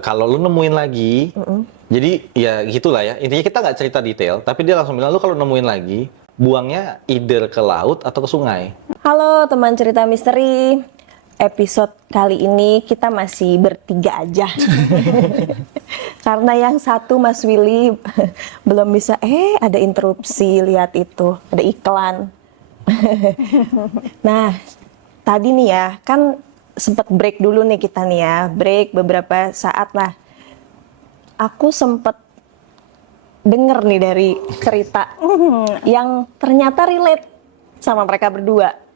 kalau lu nemuin lagi, jadi ya gitulah ya. Intinya kita nggak cerita detail, tapi dia langsung bilang lu kalau nemuin lagi, buangnya either ke laut atau ke sungai. Halo teman cerita misteri. Episode kali ini kita masih bertiga aja. Karena yang satu Mas Willy belum bisa. Ada interupsi, lihat itu, ada iklan. Nah, tadi nih ya, kan sempat break dulu nih kita nih ya, break beberapa saat lah. Aku sempat denger nih dari cerita yang ternyata relate sama mereka berdua.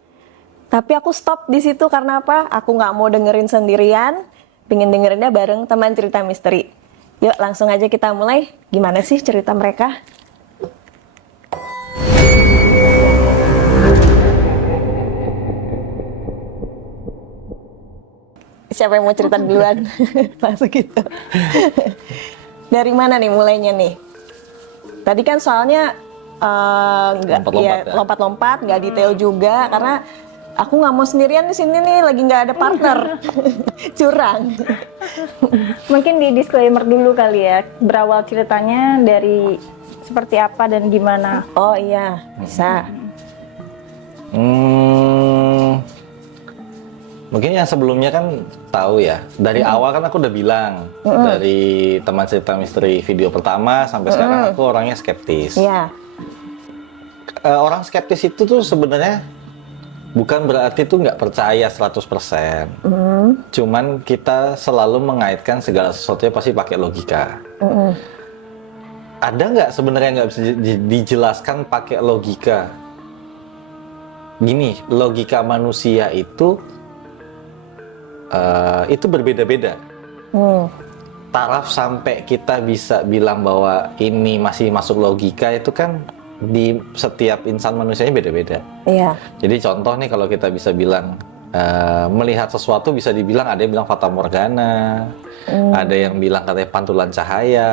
Tapi aku stop di situ karena apa? Aku nggak mau dengerin sendirian, pengen dengerinnya bareng teman cerita misteri. Yuk langsung aja kita mulai. Gimana sih cerita mereka? Siapa yang mau cerita duluan? Langsung gitu. Dari mana nih mulainya nih? Tadi kan soalnya lompat-lompat, nggak detail juga karena aku nggak mau sendirian di sini nih, lagi nggak ada partner. Curang. Mungkin di disclaimer dulu kali ya, berawal ceritanya dari seperti apa dan gimana. Oh iya, bisa. Mungkin yang sebelumnya kan tahu ya, dari awal kan aku udah bilang, dari teman cerita misteri video pertama sampai sekarang aku orangnya skeptis. Iya. Orang skeptis itu tuh sebenarnya bukan berarti tuh nggak percaya 100%. Cuman kita selalu mengaitkan segala sesuatunya pasti pakai logika. Ada nggak sebenarnya nggak bisa dijelaskan pakai logika? Gini, logika manusia itu berbeda-beda. Taraf sampai kita bisa bilang bahwa ini masih masuk logika itu kan di setiap insan manusianya beda-beda. Iya. Jadi contoh nih kalau kita bisa bilang melihat sesuatu bisa dibilang ada yang bilang fata morgana, ada yang bilang katanya pantulan cahaya,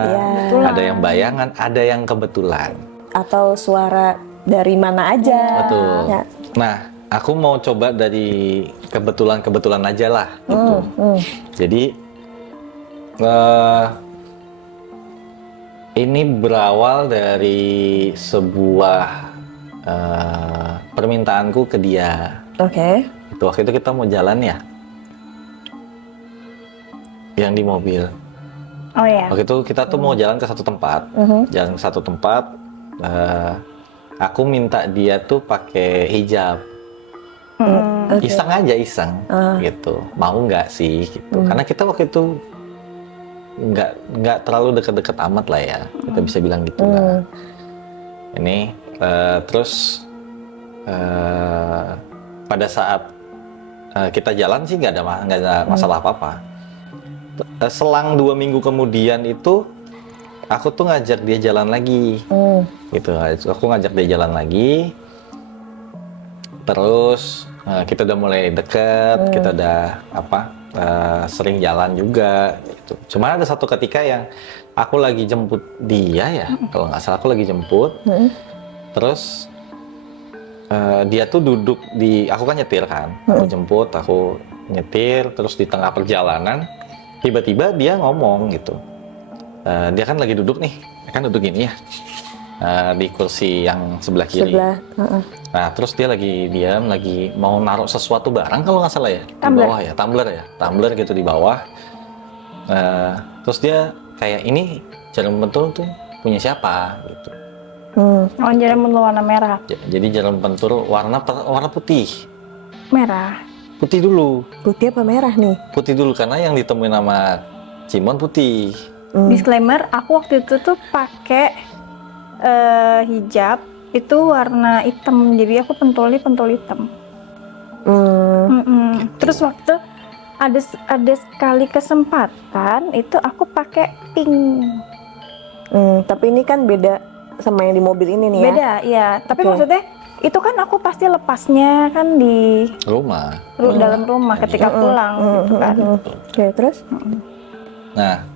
ada yang bayangan, ada yang kebetulan. Atau suara dari mana aja. Betul. Ya. Nah, aku mau coba dari kebetulan aja lah gitu. Jadi ini berawal dari sebuah permintaanku ke dia. Oke. Waktu itu kita mau jalan ya, yang di mobil. Oh ya. Waktu itu kita tuh mau jalan ke satu tempat, jalan ke satu tempat. Aku minta dia tuh pakai hijab. Iseng aja gitu, mau nggak sih gitu, karena kita waktu itu nggak terlalu deket-deket amat lah ya, kita bisa bilang gitu lah. Ini terus pada saat kita jalan sih nggak ada masalah apa-apa. Selang 2 minggu kemudian itu aku tuh ngajak dia jalan lagi, gitu. Aku ngajak dia jalan lagi. Terus kita udah mulai deket, kita udah sering jalan juga gitu. Cuma ada satu ketika yang aku lagi jemput dia ya, kalau nggak salah aku lagi jemput. Terus dia tuh duduk aku kan nyetir kan, aku jemput, aku nyetir, terus di tengah perjalanan tiba-tiba dia ngomong gitu. Dia kan lagi duduk nih, kan duduk gini ya. Di kursi yang sebelah kiri. Nah, terus dia lagi diam, lagi mau naruh sesuatu barang kalau nggak salah ya, di bawah ya, tumbler gitu di bawah. Terus dia kayak, ini jarum pentul tuh punya siapa gitu. Oh, jarum pentul warna merah. Jadi jarum pentul warna putih. Merah. Putih dulu. Putih apa merah nih? Putih dulu karena yang ditemuin nama Cimon putih. Disclaimer, aku waktu itu tuh pakai hijab itu warna hitam, jadi aku pentul hitam. Terus waktu ada sekali kesempatan itu aku pakai pink. Tapi ini kan beda sama yang di mobil ini nih ya? Beda, iya. Tapi maksudnya itu kan aku pasti lepasnya kan di rumah, dalam rumah ketika pulang gitu kan. Oke, terus? Nah,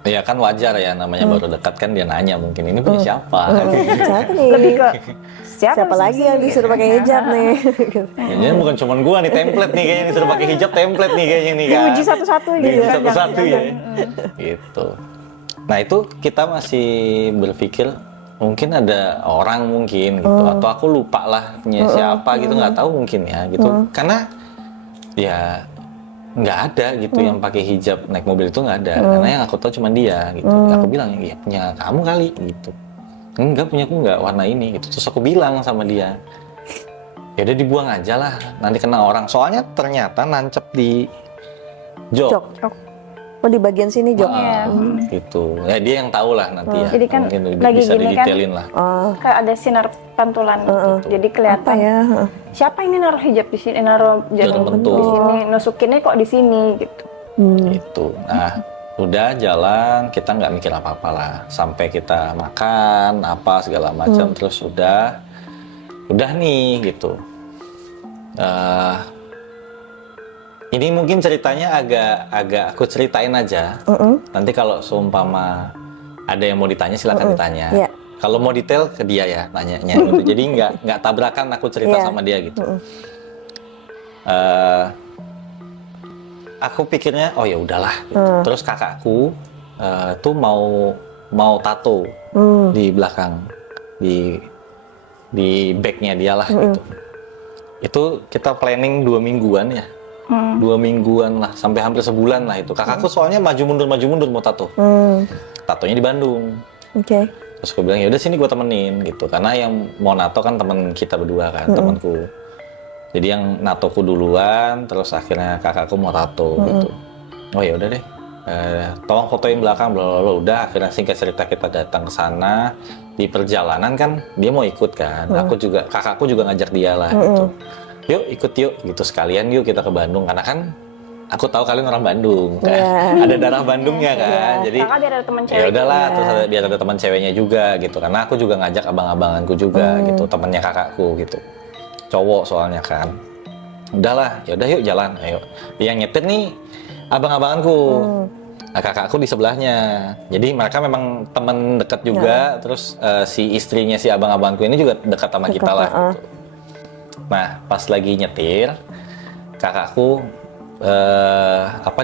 Ya kan wajar ya, namanya baru dekat kan dia nanya mungkin ini punya siapa. Siapa nih? Lebih ke Siapa lagi yang disuruh pakai hijab nih? Kayaknya bukan cuma gua nih, template nih kayaknya disuruh pakai hijab, template nih kayaknya nih kan. diuji satu-satu gitu. Diuji ya, satu-satu ya. jangan-jangan. Gitu. Nah itu kita masih berpikir mungkin ada orang mungkin gitu, atau aku lupa lah punya siapa gitu, nggak tahu mungkin ya gitu. Karena ya nggak ada gitu yang pakai hijab naik mobil itu, nggak ada. Karena yang aku tahu cuma dia gitu. Aku bilang ya punya kamu kali gitu. Enggak, punya aku nggak warna ini gitu. Terus aku bilang sama dia, ya udah dibuang aja lah, nanti kena orang. Soalnya ternyata nancep di jok. Jok. Oh di bagian sini jok. Iya. Gitu. Ya dia yang tahu lah nanti ya. Jadi kan mungkin lagi bisa gini kan, didetailin lah. Oh. Kayak ada sinar pantulan gitu. Jadi kelihatan. Apa ya? Siapa ini naruh hijab di sini, naruh jarum Terbentuk. di sini, nusukinnya kok di sini gitu. Gitu. Nah, udah jalan, kita nggak mikir apa-apa lah. Sampai kita makan, apa segala macam, terus udah nih gitu. Ini mungkin ceritanya agak aku ceritain aja. Nanti kalau seumpama ada yang mau ditanya, silakan ditanya. Iya. Kalau mau detail ke dia ya nanyanya gitu. Jadi nggak tabrakan aku cerita Iya. sama dia gitu. Aku pikirnya oh ya udahlah gitu. Terus kakakku tuh mau tato di belakang, di backnya dia lah gitu. Itu kita planning 2 mingguan ya. 2 mingguan lah, sampai hampir sebulan lah itu. Kakakku soalnya maju mundur mau tato. Tatonya di Bandung. Oke. Terus aku bilang ya udah sini gue temenin gitu. Karena yang mau nato kan temen kita berdua kan, temanku. Jadi yang natoku duluan, terus akhirnya kakakku mau tato gitu. Oh ya udah deh. Tolong fotoin belakang, bla bla bla. Udah, akhirnya singkat cerita kita datang ke sana. Di perjalanan kan dia mau ikut kan. Kakakku juga ngajak dia lah gitu. Yuk ikut yuk gitu, sekalian yuk kita ke Bandung, karena kan aku tahu kalian orang Bandung kan. Ada darah Bandungnya kan. Jadi Kakak biar ada teman cewek. ya udahlah, terus biar ada teman ceweknya juga gitu, karena aku juga ngajak abang-abanganku juga gitu, temannya kakakku gitu, cowok soalnya kan. Udahlah, ya udah yuk jalan, ayo. Yang nyetir nih abang-abanganku. Nah, kakakku di sebelahnya. Jadi mereka memang teman dekat juga. Terus si istrinya si abang-abangku ini juga dekat sama kita lah gitu. Nah, pas lagi nyetir, kakakku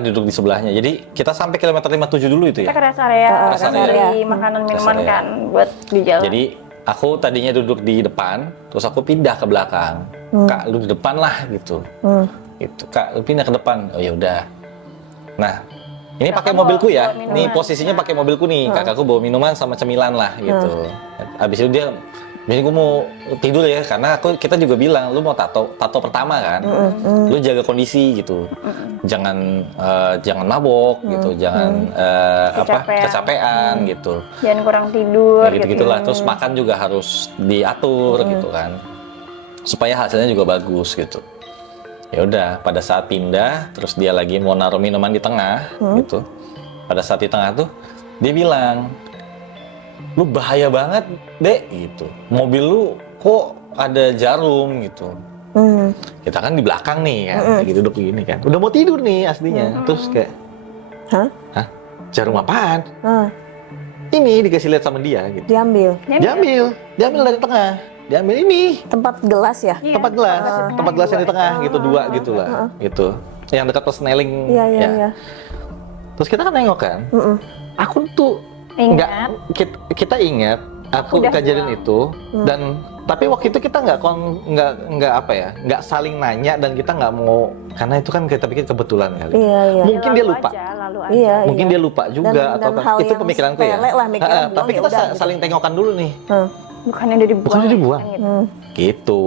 duduk di sebelahnya. Jadi kita sampai kilometer 57 dulu itu ya. Kita ke rest area, Rest area. cari makanan-minuman Rest area. kan buat di jalan. Jadi aku tadinya duduk di depan, terus aku pindah ke belakang. Kak, lu di depan lah gitu. Gitu. Kak, lu pindah ke depan. Oh ya udah. Nah, ini pakai mobilku ya. bawa minuman. Nih posisinya pakai mobilku nih. Kakakku bawa minuman sama cemilan lah gitu. Habis itu dia, "Ini gue mau tidur ya," karena kita juga bilang, lu mau tato pertama kan, lu jaga kondisi gitu, jangan mabok gitu, jangan kecapean gitu, Jangan kurang tidur gitu gitulah. Terus makan juga harus diatur gitu kan, supaya hasilnya juga bagus gitu. Ya udah, pada saat pindah, terus dia lagi mau naruh minuman di tengah gitu. Pada saat di tengah tuh dia bilang, "Lu bahaya banget, Dek," gitu. "Mobil lu kok ada jarum," gitu. Kita kan di belakang nih kan, lagi duduk begini kan. Udah mau tidur nih aslinya. Terus kayak, Hah? Jarum apaan? Ini dikasih lihat sama dia gitu. Diambil. Diambil dari tengah. Diambil ini, Tempat gelas ya? Iya. tempat gelas yang di tengah gitu, 2 gitu lah, gitu. Yang dekat persneling. Iya, iya, ya. iya. Terus kita kan nengok kan. Aku tuh Ingat. kita ingat aku Udah kejadian bilang. itu, dan tapi waktu itu kita nggak saling nanya, dan kita nggak mau, karena itu kan kita pikir kebetulan kali. Iya, iya. Mungkin dia Lalu lupa. aja, lalu aja. Iya, Mungkin dia lupa juga, Dan atau hal itu yang pemikiranku ya. sepele lah, mikirnya buang, Tapi ya kita udah, gitu. saling tengokan dulu nih. Bukannya udah dibuang. Bukannya dibuang. kan gitu. Gitu.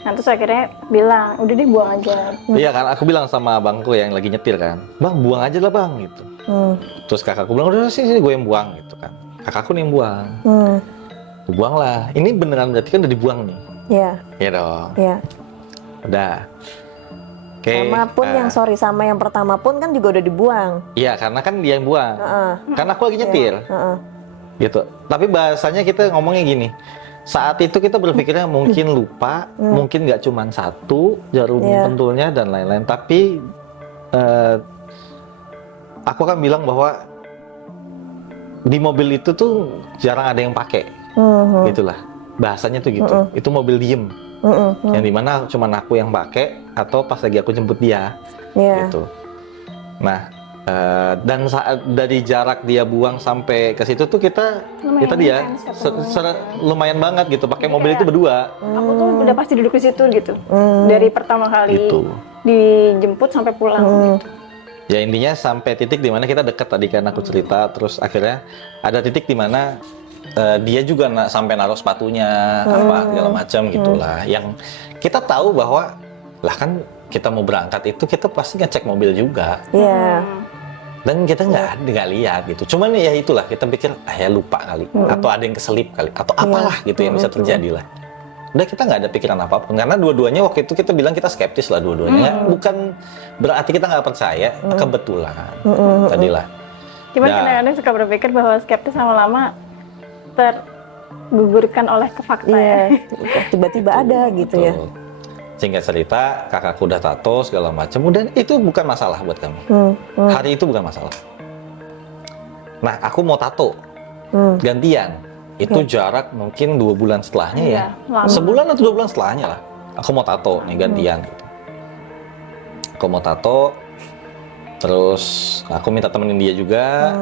Nah terus akhirnya bilang, udah deh buang aja. Iya kan, aku bilang sama abangku yang lagi nyetir kan, "Bang, buang aja lah bang," gitu. Terus kakakku bilang, "Udah sini gue yang buang," gitu kan. Kakakku nih yang buang. Dibuang lah. Ini beneran berarti kan udah dibuang nih. Iya. Iya dong. Iya. Udah. Oke. Sama pun sama yang pertama pun kan juga udah dibuang. Iya, karena kan dia yang buang. Karena aku lagi nyetir. Gitu. Tapi bahasanya kita ngomongnya gini. Saat itu kita berpikirnya mungkin lupa, mungkin nggak cuma 1 jarum pentulnya dan lain-lain. Tapi aku kan bilang bahwa di mobil itu tuh jarang ada yang pakai, gitulah bahasanya tuh gitu. Itu mobil diem, yang dimana cuma aku yang pakai atau pas lagi aku jemput dia, gitu. Nah, dan saat dari jarak dia buang sampai ke situ tuh kita dia lumayan banget gitu, pakai mobil itu berdua. Aku tuh udah pasti duduk di situ gitu, dari pertama kali Gitu. dijemput sampai pulang. Gitu. Ya intinya sampai titik dimana kita deket tadi kan aku cerita, terus akhirnya ada titik dimana dia juga sampai naruh sepatunya apa segala macam gitulah. Yang kita tahu bahwa lah kan kita mau berangkat itu kita pasti ngecek mobil juga. Dan kita nggak lihat gitu. Cuman ya itulah kita pikir ya lupa kali, atau ada yang keselip kali, atau apalah gitu yang bisa terjadi lah. Udah kita nggak ada pikiran apapun karena dua-duanya waktu itu kita bilang kita skeptis lah dua-duanya. Bukan berarti kita nggak percaya, kebetulan tadilah. Cuman kadang-kadang suka berpikir bahwa skeptis lama-lama tergugurkan oleh fakta ya. Tiba-tiba ada gitu ya. Singkat cerita, kakakku udah tato segala macam, dan itu bukan masalah buat kami. Hari itu bukan masalah. Nah, aku mau tato gantian. Itu jarak mungkin 2 bulan setelahnya ya. Sebulan atau 2 bulan setelahnya lah. Aku mau tato nih gantian. Gitu. Aku mau tato, terus aku minta temenin dia juga.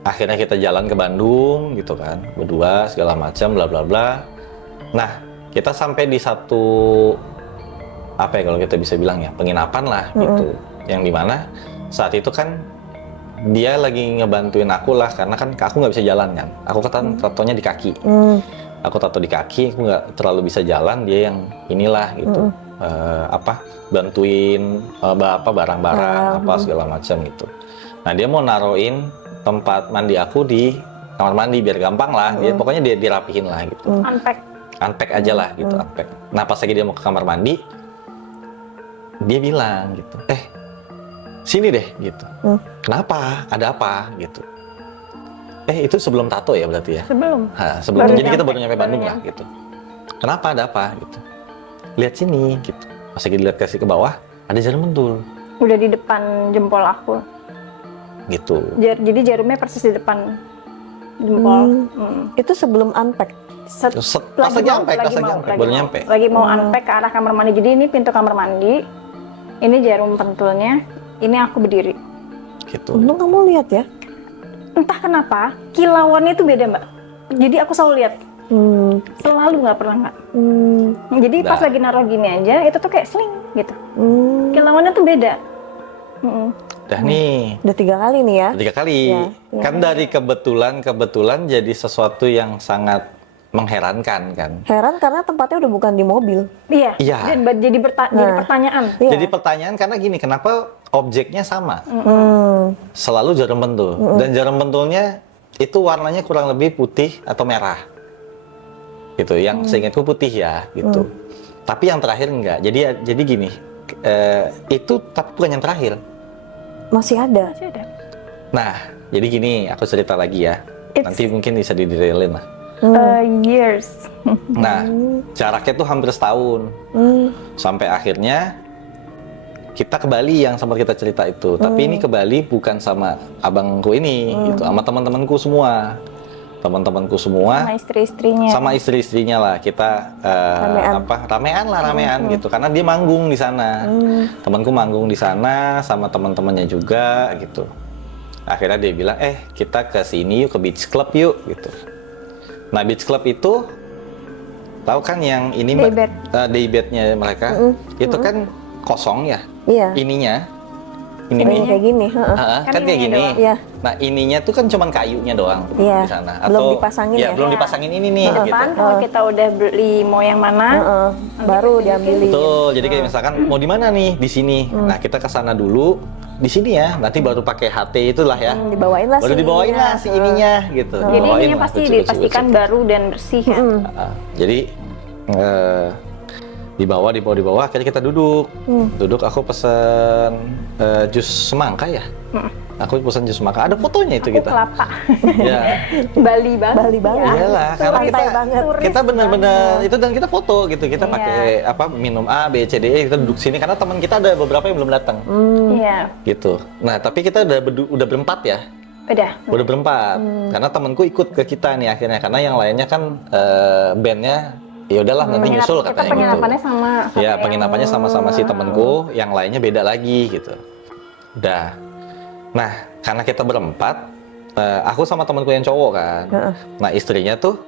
Akhirnya kita jalan ke Bandung gitu kan, berdua segala macam bla bla bla. Nah, kita sampai di satu apa ya kalau kita bisa bilang ya, penginapan lah gitu. Yang dimana saat itu kan dia lagi ngebantuin aku lah, karena kan aku nggak bisa jalan kan. Aku kan tatonya di kaki. Aku tato di kaki, aku nggak terlalu bisa jalan. Dia yang inilah gitu, bantuin barang-barang apa segala macam gitu. Nah dia mau naruhin tempat mandi aku di kamar mandi biar gampang lah. Dia pokoknya dia dirapihin lah gitu. Unpack aja lah gitu, unpack. Nah pas lagi dia mau ke kamar mandi, dia bilang gitu, sini deh gitu. Kenapa? Ada apa? Gitu. Itu sebelum tato ya berarti ya? Sebelum. Sebelum. Jadi kita baru nyampe Bandung lah gitu. Kenapa? Ada apa? Gitu. Lihat sini gitu. Pas lagi dilihat kasih ke bawah, ada jarum pentul. Udah di depan jempol aku. Gitu. Jadi jarumnya persis di depan jempol. Itu sebelum unpack. Pas lagi unpack, baru nyampe. Lagi mau unpack ke arah kamar mandi. Jadi ini pintu kamar mandi. Ini jarum pentulnya. Ini aku berdiri. Gitu. Untung kamu lihat ya. Entah kenapa kilauannya itu beda mbak. Jadi aku selalu lihat. Selalu nggak pernah nggak. Jadi pas lagi naruh gini aja itu tuh kayak sling gitu. Kilauannya tuh beda. Udah nih. Udah 3 kali nih ya. 3 kali. Ya. Kan dari kebetulan jadi sesuatu yang sangat mengherankan kan. Heran karena tempatnya udah bukan di mobil. Iya. Dan jadi pertanyaan. Jadi pertanyaan karena gini, kenapa objeknya sama? Selalu jarum pentul. Dan jarum pentulnya itu warnanya kurang lebih putih atau merah. Gitu. Yang seingatku putih ya, gitu. Tapi yang terakhir enggak. Jadi gini, itu tapi bukan yang terakhir. Masih ada. Nah, jadi gini, aku cerita lagi ya. Nanti mungkin bisa didetailin lah. Years. Nah, jaraknya tuh hampir setahun. Sampai akhirnya kita ke Bali yang sempat kita cerita itu. Tapi ini ke Bali bukan sama abangku ini, gitu, sama teman-temanku semua. Teman-temanku semua. Sama istri-istrinya. Sama istri-istrinya lah. Kita ramean gitu. Karena dia manggung di sana. Temanku manggung di sana sama teman-temannya juga gitu. Akhirnya dia bilang, kita ke sini yuk, ke beach club yuk gitu. Nah, beach club itu tahu kan yang ini daybednya mereka itu kan kosong ya. Iya. Ini kayak gini. Kan kayak gini. Iya. Nah, ininya tuh kan cuman kayunya doang di sana. Belum dipasangin ya. Belum dipasangin ini nih gitu. Kalau kita udah beli mau yang mana, baru diambilin. Betul. Jadi kayak misalkan mau di mana nih? Di sini. Nah, kita ke sana dulu. Di sini ya, nanti baru pakai HT itulah ya. Dibawain lah si ininya gitu. Jadi ininya pasti dipastikan baru dan bersih ya. Jadi Di bawah, akhirnya kita duduk. Duduk, aku pesen jus semangka ya. Aku pesen jus semangka, ada fotonya itu Aku kita. kelapa. Ya. Bali banget. Bali banget. Iyalah, karena kita Santai banget. kita benar-benar itu, dan kita foto gitu. Kita Iya. pakai apa, minum A, B, C, D, E, kita duduk sini karena teman kita ada beberapa yang belum datang. Iya. Gitu. Nah, tapi kita udah berempat ya. Udah. Udah berempat. Karena temanku ikut ke kita nih akhirnya, karena yang lainnya kan bandnya ya udahlah nanti nyusul Kita katanya gitu. penginapannya sama. Ya, yang- penginapannya sama-sama si temanku, yang lainnya beda lagi gitu. Udah. Nah, karena kita berempat, aku sama temanku yang cowok kan. Nah, istrinya tuh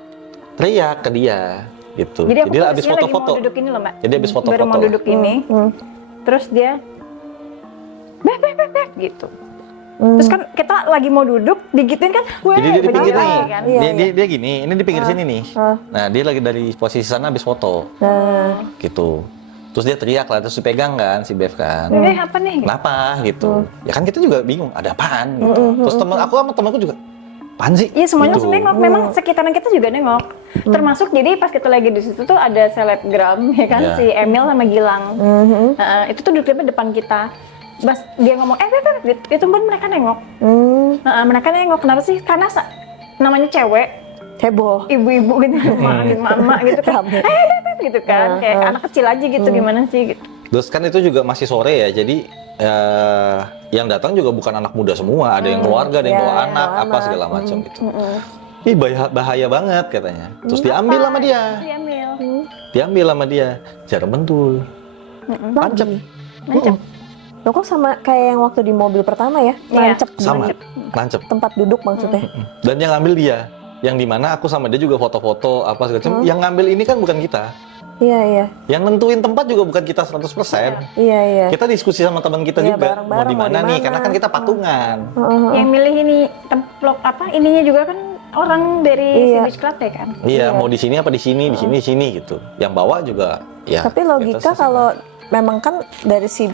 teriak ke dia gitu. Jadi aku habis posisinya lagi foto-foto. mau duduk ini loh, Mbak. Jadi habis foto-foto Baru mau lah. duduk ini. Terus dia beb gitu. Terus kan kita lagi mau duduk, digituin kan, weh, Jadi dia di pinggir berdiri nih. kan. Dia gini, ini di pinggir sini nih. Nah, dia lagi dari posisi sana habis foto. Gitu. Terus dia teriak lah, terus dipegang kan si Bev kan. Apa nih? Kenapa gitu? Ya kan kita juga bingung, ada apaan gitu. Terus aku sama temanku juga, apaan sih? Iya, semuanya Gitu. langsung nengok. Memang sekitaran kita juga nengok. Termasuk jadi pas kita lagi di situ tuh ada selebgram ya kan, Iya. si Emil sama Gilang. Itu tuh duduknya depan kita. Pas dia ngomong, Beb, itu pun mereka nengok. Mereka nengok, kenapa sih? Karena namanya cewek, Heboh. ibu-ibu gitu, mama gitu kan. Rame. Beb, gitu kan. Kayak anak kecil aja gitu, gimana sih gitu. Terus kan itu juga masih sore ya, jadi yang datang juga bukan anak muda semua, ada yang keluarga, ada yang Iya, bawa anak, bawa apa anak. segala macam gitu. Ih, bahaya banget katanya. Terus diambil sama dia, Si Emil. diambil sama dia, jarum bentul, tancap, Nancep. Loh, kok sama kayak yang waktu di mobil pertama ya? Iya. Nancep sama, di tancap. tempat duduk maksudnya. Dan yang ngambil dia, yang dimana aku sama dia juga foto-foto apa segala macam. Yang ngambil ini kan bukan kita, Iya. yang nentuin tempat juga bukan kita 100%. Iya. Kita diskusi sama teman kita Iya, juga, mau bareng-bareng, di mau mana di nih, mana. karena kan kita patungan. Yang milih ini templok apa ininya juga kan orang dari Iya. si Beach Club ya kan. Iya, mau di sini apa di sini, di sini gitu. Yang bawa juga ya. Tapi logika kita sesama. kalau memang kan dari si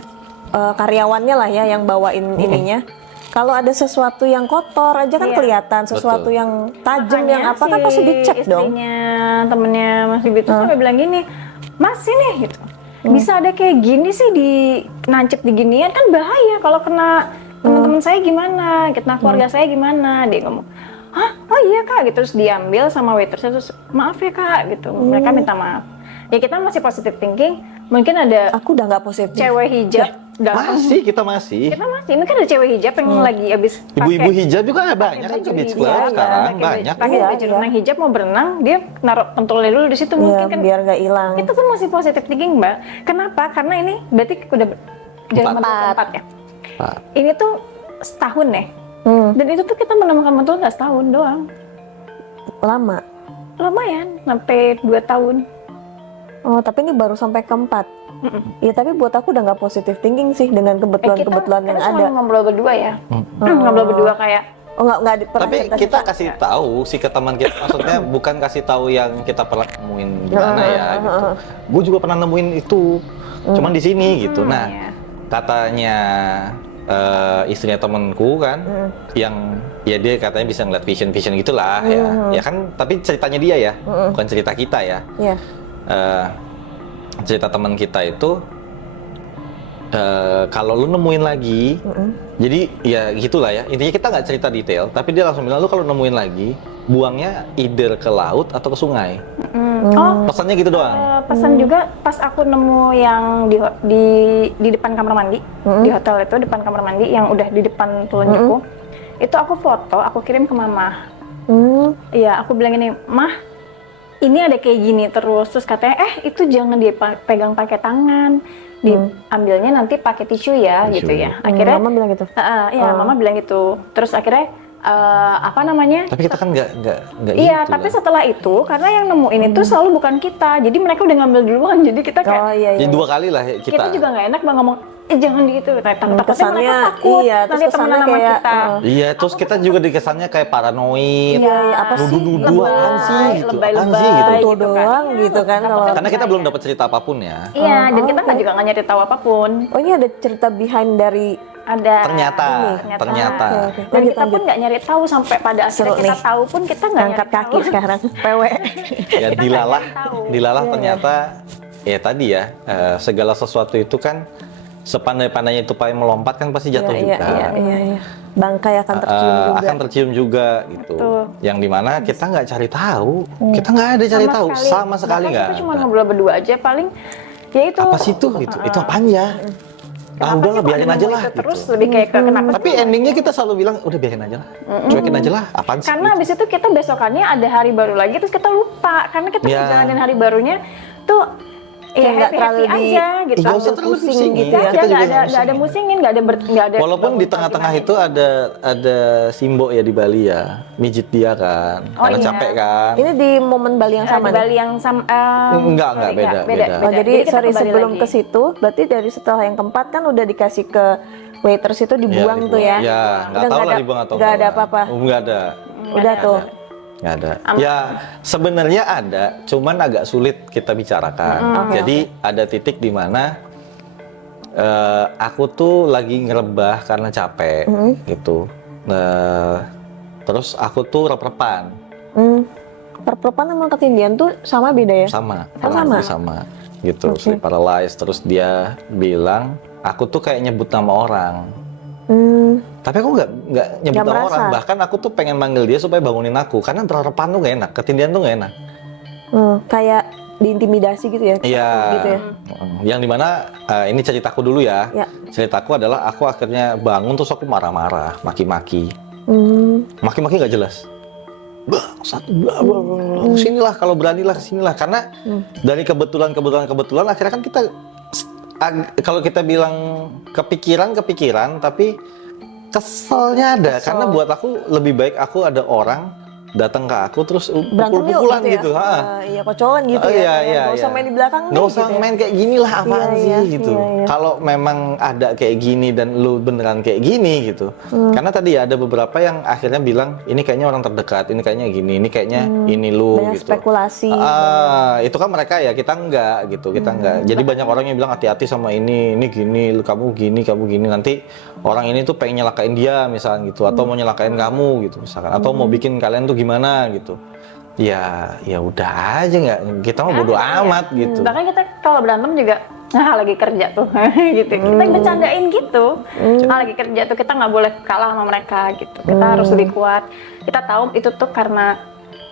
karyawannya lah ya yang bawain ininya. Kalau ada sesuatu yang kotor aja kan Iya. kelihatan, sesuatu Betul. yang tajam yang Makanya apa kan si pasti dicek dong. Istrinya temennya Mas Bibi tuh sampai bilang gini, Mas ini gitu. Bisa ada kayak gini sih di nancep di ginian kan bahaya kalau kena teman-teman saya gimana, kena keluarga saya gimana. Dia ngomong, hah? Oh iya kak, gitu. Terus diambil sama waitersnya, terus maaf ya kak, gitu. Mereka minta maaf. Ya kita masih positive thinking, mungkin ada Aku udah nggak positif. cewek hijab datang. kita masih. Kita masih, mungkin ada cewek hijab yang lagi habis Ibu-ibu hijab juga banyak kan baju ke beach hijab, club iya, sekarang, banyak. pakai Iya, baju iya. renang hijab mau berenang, dia naruh pentolnya dulu di situ Iya, mungkin kan. biar nggak hilang. Itu pun masih positive thinking, Mbak. Kenapa? Karena ini berarti udah jalan keempat ya. Pak. Ini tuh setahun ya. Dan itu tuh kita menemukan betul nggak setahun doang. Lama. Lumayan, sampai 2 tahun. Oh, tapi ini baru sampai keempat. Ya tapi buat aku udah nggak positive thinking sih dengan kebetulan-kebetulan yang kita ada. cuma ngobrol berdua ya. Ngobrol berdua kayak, Oh nggak pernah Tapi kita cerita-cerita. kasih tahu sih ke teman kita, maksudnya bukan kasih tahu yang kita pernah nemuin di mana ya gitu. Gue juga pernah nemuin itu, cuman di sini gitu. Nah, iya. katanya istrinya temanku kan, yang ya dia katanya bisa ngeliat vision gitulah ya kan. Tapi ceritanya dia ya, bukan cerita kita ya. Iya. Cerita teman kita itu kalau lu nemuin lagi, jadi ya gitulah ya, intinya kita nggak cerita detail, tapi dia langsung bilang lu kalau nemuin lagi buangnya either ke laut atau ke sungai. Oh, Pesannya gitu doang. pesan juga pas aku nemu yang di depan kamar mandi di hotel itu, depan kamar mandi yang udah di depan telunjukku, itu aku foto, aku kirim ke mama. Iya, aku bilang ini, mah ini ada kayak gini terus katanya itu jangan dipegang pakai tangan, diambilnya nanti pakai tisu ya Tisu. gitu ya. Akhirnya Mama bilang gitu. iya, mama bilang gitu. Terus akhirnya apa namanya? Tapi kita kan nggak Iya, gitu tapi kan. setelah itu karena yang nemuin itu selalu bukan kita, jadi mereka udah ngambil duluan, jadi kita kayak Oh iya. Jadi 2 kali lah kita juga nggak enak bang ngomong, jangan gitu, takutnya kesannya, mereka takut iya, terus nanti temenan kesannya sama kayak, kita. Iya, terus kita juga dikesannya kayak paranoid. Iya, apa sih? Nuduh-nuduh apaan sih gitu, apaan sih gitu. Itu gitu kan. doang gitu kan kalau. Karena kita belum dapat cerita apapun ya. Iya, dan kita nggak juga nggak nyari tahu apapun. Oh ini ada cerita behind dari. Ada. Ternyata. Oke. Dan kita pun nggak nyari tahu sampai pada Seru akhirnya kita nih. tahu pun kita nggak Angkat nyari kaki tahu. sekarang. PW. Ya Kita dilalah, nggak tahu. dilalah Iya, ternyata ya tadi ya, segala sesuatu itu kan sepandai-pandainya tupai melompat kan pasti jatuh Iya, juga. iya. Bangkai akan tercium juga. Akan tercium juga gitu. Betul. Yang dimana kita nggak cari tahu, kita nggak ada cari tahu, sama sekali Bahkan nggak. kita cuma ngobrol berdua aja paling, ya itu. Apa sih itu? Itu apaan ya? Kenapa Udahlah sih kok biarin dia aja ngomong lah. itu gitu. terus lebih kayak ke kenapa Tapi sih? endingnya kita selalu bilang udah biarin aja lah, cuekin aja lah. Apaan sih? Karena abis itu kita besokannya ada hari baru lagi terus kita lupa karena kita Ya. ngejalanin hari barunya tuh ya Kayak nggak terlalu happy aja gitu. Nggak usah terlalu pusing pusing gitu gitu ya. ya. Kita juga Nggak ada musingin, nggak ada. Walaupun di bangun tengah-tengah pagi itu ada Simbo ya di Bali ya, mijit dia kan, Oh, karena iya. capek kan. Ini di momen Bali yang sama di nih? Bali yang sama. Enggak, sorry, beda. Oh, jadi kita sorry ke Bali sebelum lagi. ke situ, berarti dari setelah yang keempat kan udah dikasih ke waiters itu dibuang tuh ya? Ya, nggak Udah tahu nggak lah ada- dibuang atau nggak ada enggak. apa-apa? Nggak ada. Udah tuh. Nggak ada. Ya, sebenarnya ada, cuman agak sulit kita bicarakan. Jadi ada titik di mana aku tuh lagi ngerebah karena capek gitu. Terus aku tuh rep-repan. Perperopan sama ketindihan tuh sama beda ya? Sama, Oh, sama? sama gitu, sleep paralyzed. Terus dia bilang, aku tuh kayak nyebut nama orang. Tapi aku nggak nyebut Nggak nama merasa? orang. Bahkan aku tuh pengen manggil dia supaya bangunin aku, karena berharapan tuh nggak enak, ketindihan tuh nggak enak. Kayak diintimidasi gitu ya? Iya. Gitu ya? Yang dimana ini ceritaku dulu ya. Ya. Ceritaku adalah aku akhirnya bangun terus aku marah-marah, maki-maki, maki-maki nggak jelas. Sinilah kalau beranilah sinilah, karena dari kebetulan akhirnya kan kita kalau kita bilang kepikiran tapi keselnya ada. Kesel. Karena buat aku lebih baik aku ada orang datang ke aku terus Berantem yuk pukul-pukulan gitu gitu, ya? ha. Iya, kocokan gitu ya? Iya, Kayak iya, nggak usah iya. main di belakang Nggak deh, usah gitu ya? main kayak gini lah, apaan Iya, sih iya, gitu. iya, iya. Kalau memang ada kayak gini dan lu beneran kayak gini gitu. Karena tadi ya ada beberapa yang akhirnya bilang ini kayaknya orang terdekat, ini kayaknya gini, ini kayaknya ini lu Banyak gitu. spekulasi. Itu kan mereka ya, kita enggak gitu, kita enggak. Jadi banyak orang yang bilang hati-hati sama ini gini, kamu gini, nanti orang ini tuh pengen nyelakain dia misalnya gitu, atau mau nyelakain kamu gitu misalkan, atau mau bikin kalian tuh gimana gitu. Ya udah aja nggak, kita mah bodo amat gitu. Bahkan kita kalau berantem juga lagi kerja tuh gitu. Kita bercandain gitu. Lagi kerja tuh kita nggak boleh kalah sama mereka gitu. Kita harus lebih kuat. Kita tahu itu tuh karena